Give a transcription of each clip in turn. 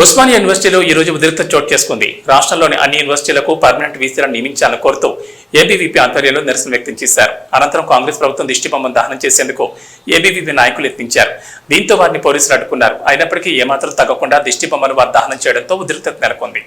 ఉస్మానియా యూనివర్సిటీలో ఈ రోజు ఉద్రిక్తత చోటు చేసుకుంది. రాష్ట్రంలోని అన్ని యూనివర్సిటీలకు పర్మనెంట్ వీసీలను నియమించాలని కోరుతూ ఏబీవీపీ ఆధ్వర్యంలో నిరసన వ్యక్తం చేశారు. అనంతరం కాంగ్రెస్ ప్రభుత్వం దిష్టిబొమ్మను దహనం చేసేందుకు ఏబీవీపీ నాయకులు యత్నించారు. దీంతో వారిని పోలీసులు అడ్డుకున్నారు. అయినప్పటికీ ఏమాత్రం తగ్గకుండా దిష్టిబొమ్మను వారు దహనం చేయడంతో ఉద్రిక్తత నెలకొంది.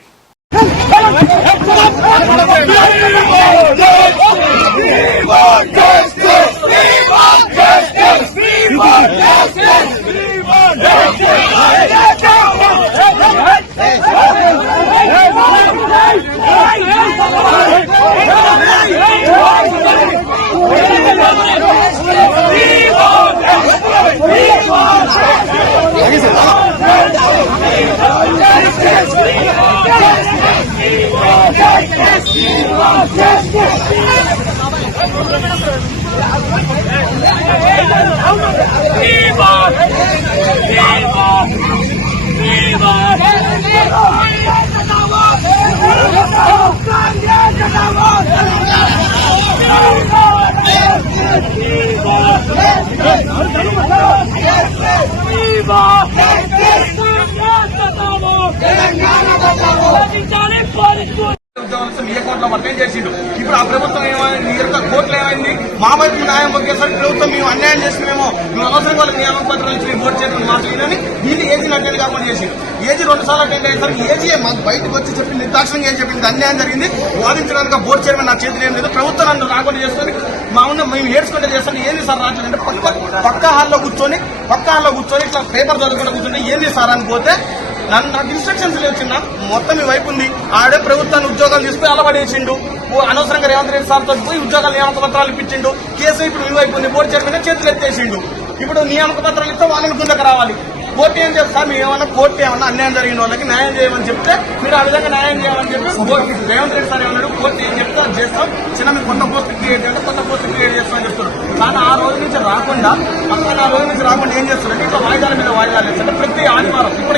మీ అకౌంట్లో వర్తం చేసిండు. ఇప్పుడు ఆ ప్రభుత్వం ఏమైంది, కోర్టులు ఏమైంది, మా వైపు న్యాయం ఒకేసారి ప్రభుత్వం మేము అన్యాయం చేసినామేమో, మేము అవసరం వాళ్ళకి నియామక పత్రం ఇచ్చి బోర్డు చేయడం మాట్లాడినని వీళ్ళు ఏజీని అటెండ్ కాకుండా చేసి ఏజీ 2 సార్లు అటెండ్ అయ్యేసరికి ఏజీ మాకు బయటకు వచ్చి చెప్పింది, నిర్దాక్షిణంగా ఏం చెప్పింది, అన్యాయం జరిగింది, వాదించడానికి బోర్డు చైర్మన్ నా చేతులు ఏం లేదు, ప్రభుత్వం నన్ను రాకుండా చేసుకొని మా ఉన్న మేము ఏడ్చుకుంటే చేస్తాను. ఏంది సార్ రావట్లేదంటే పక్క హాల్లో కూర్చొని ఇట్లా పేపర్ చదువుకుంటూ కూర్చొని ఏంది సార్ అని పోతే నాకు ఇన్స్ట్రక్షన్స్ వచ్చిందా మొత్తం మీ వైపు ఉంది. ఆడే ప్రభుత్వాన్ని ఉద్యోగాలు తీసుకుని అలవాడేసిండు. అనవసరంగా రేవంత్ రెడ్డి సార్తో పోయి ఉద్యోగాలు నియామక పత్రాలు ఇప్పించిండు. కేసు ఇప్పుడు మీ వైపు ఉంది. బోర్డు చైర్మన్ చేతులు ఎత్తేసిండు. ఇప్పుడు నియామక పత్రాలు ఇస్తే వాళ్ళని గుండెకు రావాలి. కోర్టు ఏం చేస్తారు, మేము ఏమన్నా కోర్టు ఏమన్నా అన్యాయం జరిగిన వాళ్ళకి న్యాయం చేయమని చెప్తే మీరు ఆ విధంగా న్యాయం చేయాలని చెప్పి రేవంత్ రెడ్డి సార్ ఏమన్నాడు, కోర్టు ఏం చెప్తే అది చేస్తాం, చిన్న మీకు కొత్త పోస్టులు క్రియేట్ చేయాలి, కొత్త పోస్టులు క్రియేట్ చేస్తామని చెప్తున్నారు. కానీ ఆ రోజు నుంచి రాకుండా ఏం చేస్తున్నారంటే ఇట్లా వాయిదాల మీద వాయిదాలు వేస్తారు. ప్రతి ఆదివారం